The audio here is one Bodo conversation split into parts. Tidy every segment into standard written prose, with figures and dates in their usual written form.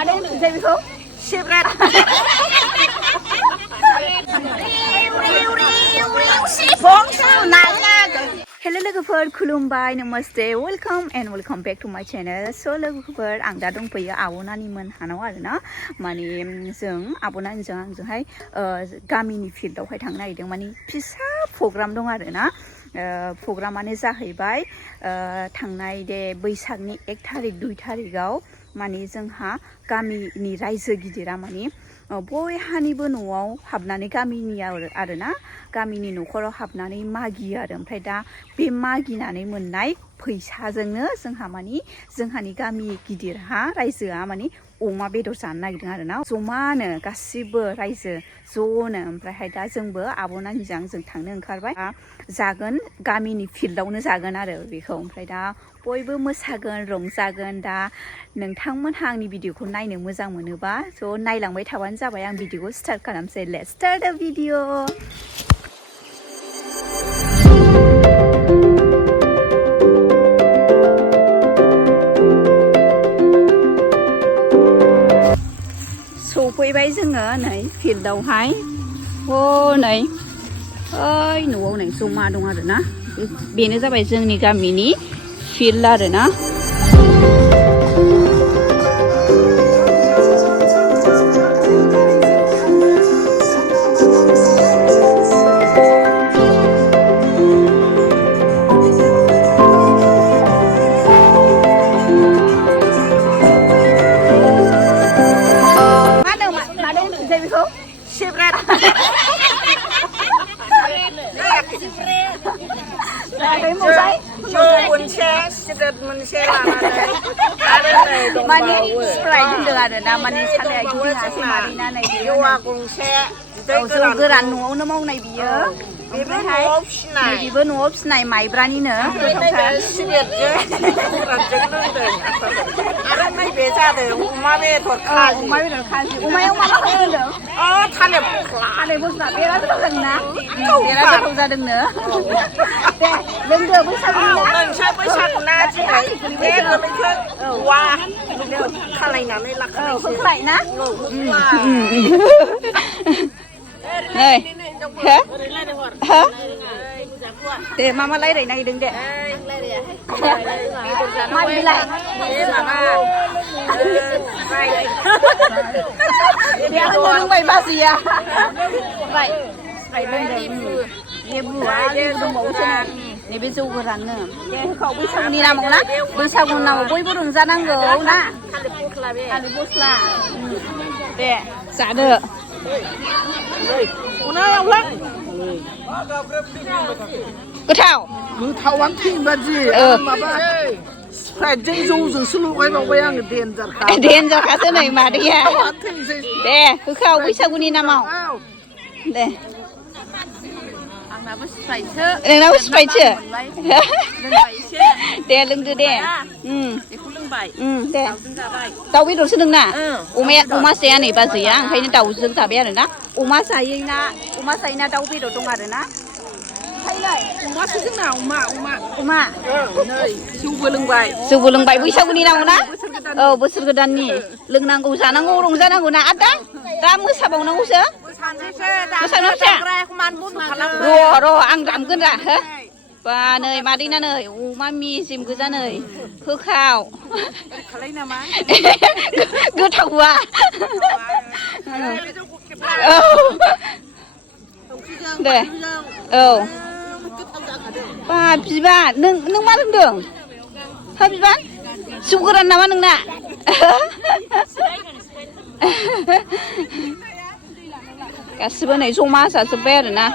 मादों ओमफ्राय बेखौ सेब्रेट हेलो लोगोफोर खुलुमबाय नमस्ते वेलकाम बेक टू माय चैनल स' लोगोफोर आं दा दंफैयो आब'नानिमोन हानाव आरोना माने जों आब'नानिजों आंजोंहाय गामिनि फिल्डआवहाय थांनो नागिरदों माने फिसा प्रग्राम दं आरोना प्रग्रामानो जाहैबाय थांनाय दे बैसागनि 1 तारिख 2 तारिखआव माने जोंहा गामिनि रायजो गिदिरा माने बयहानिबो न'आव हाबनानै गामिनि आरोना गामिनि न'खराव हाबनानै मागियो आरो ओमफ्राय दा बे मागिनानै मोननाय फैसाजोंनो जोंहा माने जोंहानि गामि गिदिरहा रायजोआ माने अमा बेदर जानो नागिरदों आरोना जमानो गासिबो रायजो ज'नो ओमफ्रायहाय दा जोंबो आब'नानिजों आंजों थांनो ओंखारबाय जागोन गामिनि फिल्डआवनो जागोन आरो बेखौ ओमफ्राय दा बयबो मोसागोन रंजागोन दा नोंथांमोनहा आंनि भिडिअखौ नायनो मोजां मोनोबा ज' नायलांबाय थाबानो जाबाय आं भिडिअखौ स्टार्ट खालामसै लेट्स स्टार्ट द भिडिअ सफैबाय जोङो नै फिल्डआवहाय नै ओइ न'आव नै जमा दं आरोना बेनो जाबाय जोंनि गामिनि फिल्ड आरोना बेखौ सेब्रेट जौ मोनसे सिगारेट मोनसे लानानै आरो नै माने स्प्राइट होनदों आरोना माने सालाया गिदिङासै मारिनानै जौआ गंसे जौ गोरान न'आवनो मावनाय बियो ओमफ्रायहाय बेबो न'आव फिसिनाय माइब्रानिनो सिगारेटजों गोरानजों लोंदों आरो नैबे जादों अमा बेदर खाजि अमायाव मा मा होदों थालिर फस्ला बिराद गोथाव जादोंना बिराद गोथाव जादोंनो दे लोंदो बैसागु ना दिनै बे गोलैखौ वा खालायनानै लाखानायसै ना नै दे मा रायज्लायनो नागिरदों दे मा बिलाइ रोंबाय बाजैया नैबे जौ गोराननो दे होखाव बैसागुनि नामाव ना बैसागुनि नामाव बयबो रंजानांगौ ना थालिर फस्ला दे जादो गोथावानो थैनो बादि माबा स्प्राइटजों जौजोंसो लगायबावबाय आङो देनजारखासो नै मादैया दे होखाव बैसागुनि नामाव दे नोंनाबो स्प्राइटसो दे लोंदो दे दे दाउ बेदरसो नोंना अमा जाया नै बाजैया ओंखायनो दाउजों जाबाय आरोना अमा जायोना दाउ बेदर दं आरोना अमासो जोंना अमा जौबो लोंबाय बैसागुनि नामाव ना औ बोसोर गोदाननि लोंनांगौ जानांगौ रंजानांगौ ना आरो दा मोसाबावनांगौसो र' आं दामगोन रा हो बा नै मादैना नै अमा मेजेम गोजा नै होखाव गोथावा दे औ बा बिबार नों मा लोंदों हा बिबार जौ गोरान नामा नोंना गासिबो नै जमा जाजोब्बाय आरोना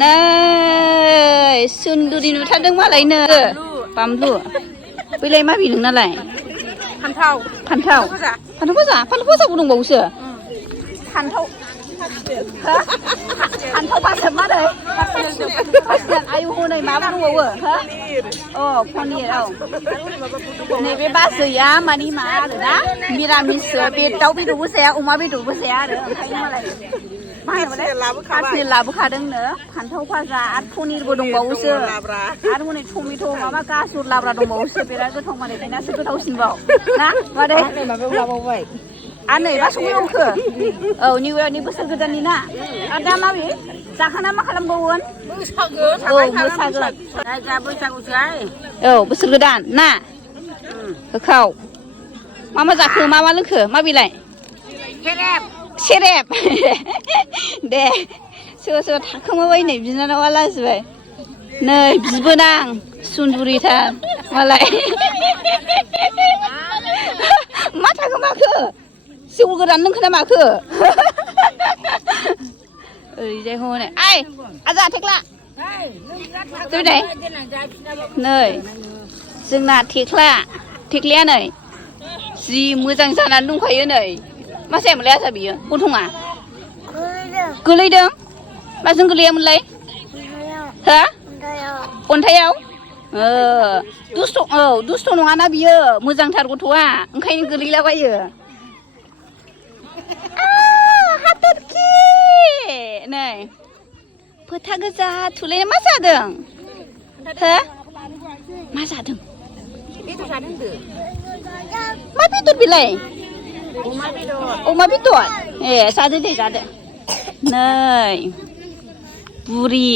नै सुन्दुरि नुथारदों मालायनो बामलु बैलाय माबि नोंनालाय फान्थाव फाजाबो दंबावोसो फान्थाव बासोब मारै आयु हनै माबा दंबावो पनिर नैबे बाजैया मानि मा आरोना मिरामिस बे दाउ बेदरबो जाया अमा बेदरबो जाया आरो ओंखायनो मालाय मा होनोमोनलाय खासिनि लाबोखादोंनो फान्थाव भाजा आरो पनिरबो दंबावोसो आरो हनै टमेट' माबा गाजर लाब्रा दंबावोसो बिराद गोथाव माने बेनासो गोथावसिनबाव ना मादै माबायाव लाबावबाय आरो नै मा संनो एवखो औ निउ इयारनि बोसोर गोदाननि ना आरो दा माबि जाखांना मा खालामबावगोन औ मोसागोन औ बोसोर गोदान ना होखाव मा जाखो मा लोंखो माबिलाय सेरेब दे सोरबा सोरबा थाखोमाबाय नै बिनानावा लाजिबाय नै बिबोनां सुन्दुरिथार मालाय मा थाखोमाखो जौ गोरान लोंखो ना माखो ओरैजाय हनै आइ आजा थेख्ला जोंनाय नै जोंना थेख्लाया नै जि मोजां जानानै दंखायो नै मा जायामोनलाय आजा बियो गन्थङा गोलैदों माजों गोलैयामोनलाय हो अन्थायाव दुस्थ' नङाना बियो मोजांथार गथ'आ ओंखायनो गोलैलाबायो हाथरखि नै फोथा गोजा थुलाया मा जादों हो मा जादों मा बेदर बिलाय अमा बेदर ए जादो दे जादो नै बुरि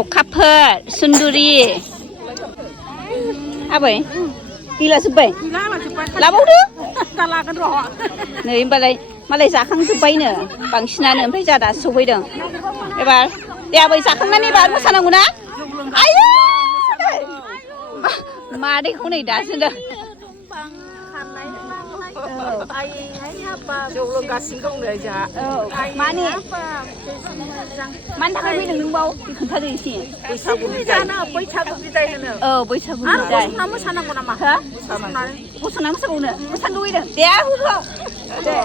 अखाफोर सुन्दुरि आबै गैलाजोब्बाय लाबावदो नै होमबालाय मालाय जाखांजोब्बायनो बांसिनानो ओमफ्राय जोंहा दासो सफैदों एबार दे आबै जाखांनानै एबार मोसानांगौ ना आयौ मादैखौ नै दासो जौलोंगासिनो दं नै जोंहा मानि मानि थाखाय फैदों नों बाव खोन्थादो एसे बैसागु बिदाय होनो औ बैसागु बिदाय मोसानांगौ नामा हो गसंना मोसाबावनो मोसानो लुबैदों दे हुगाव दे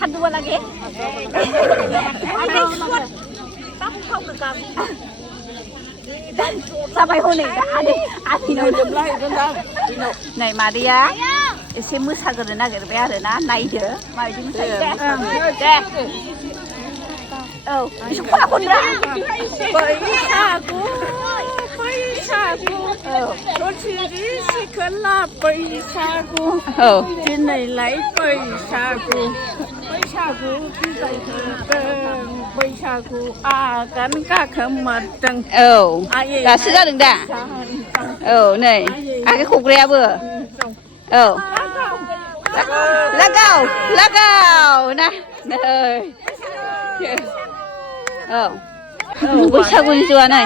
हादुआ लागे जाबाय हनै नै मादैया एसे मोसाग्रोनो नागिरबाय आरो ना नायदो माबायदि मोसायो दे औ एसे खना खनरा बैसागु सिखोला बैसागु दिनैलाय बैसागु बिदाय होदों बैसागु आगान गाखोमोरदों औ दासो जादों दा औ नै आगै खग्रायाबो औ लागाव ना नै औ बैसागुनि जौआ नै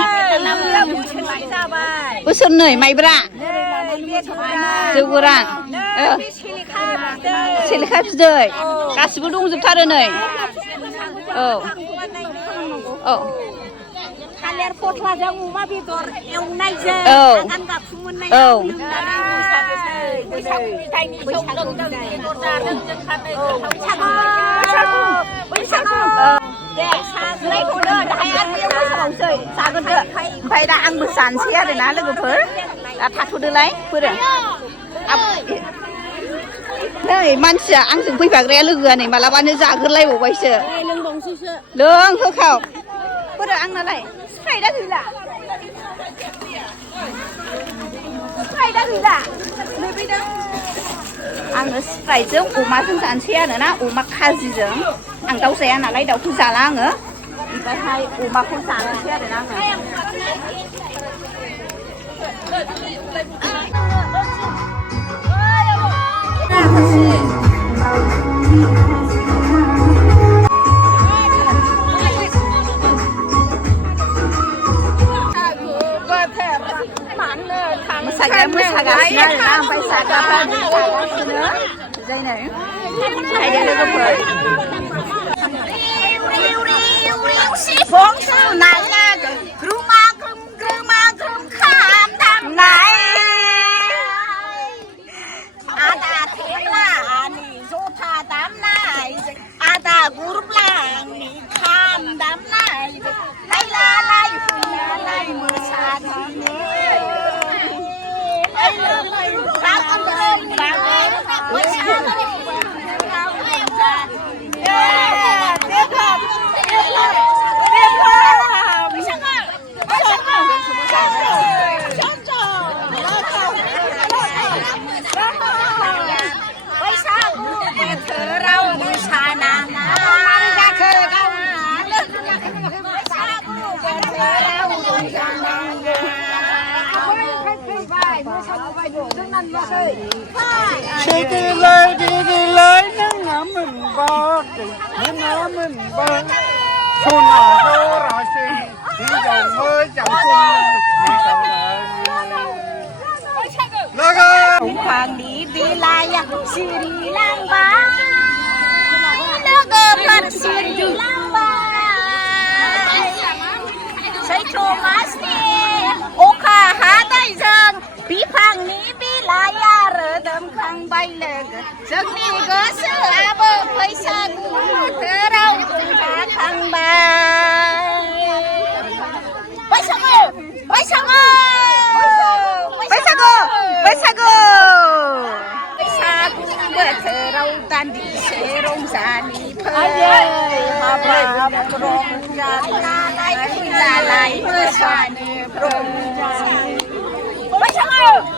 बोसोरनै माइब्रा जौ गोरान सेलेखा बिदै गासिबो दंजोबथारो नै औ औ थालिर फस्लाजों अमा बेदर एवनायजों आगान गाखोमोननायाव ओमफ्राय दा आंबो जानोसै आरोना लोगोफोर दा थाथ'दोलाय फोरों नै मानसिया आंजों फैफाग्राया लोगोआ नै मालाबानो जाग्रोलायबावबायसो लों होखाव फोरो आंनालाय स्प्राइटआ गैला आङो स्प्राइटजों अमाजों जानोसै आरोना अमा खाजिजों आं दाउ जाया नालाय दाउखौ जाला आङो ओमफ्रायहाय अमाखौ जानोसै आरोना आङो मोसागासिनो आरोना ओमफ्राय जाग्राफ्रा जागासिनो जायनो आयदा लोगोफोर सिफुं सुनानै ग्रुमा ग्रुम खाम दामनाय आदा थेलानि जथा दामनाय आदा गुरब्लांनि खाम दामनाय लायलालाय फैलालाय मोसानो เลยนั่งน้ำมันบ้าน้ำมันบ้าชนหน้าโจราศีที่จะเมื่อจังชนที่จะแล้วก็ Khang đi đi lại Sri Lanka Lỡ mặt Sri Lanka Say Thomas đi Oka há tay dần Bí phang ní bí lại Rỡ đâm khang bay lợg Giấc đi gỡ sư á bơ Phây xa cú thơ rau Phá khang bay Bay sang ơ Bay sang ơ Bay sang ơ Bay sang ơ Sa cũng bơ thơ rau tan đi xe rong xa ni phơ Mà bà rong ra la lại bơ xa ni rong ra Bay sang ơ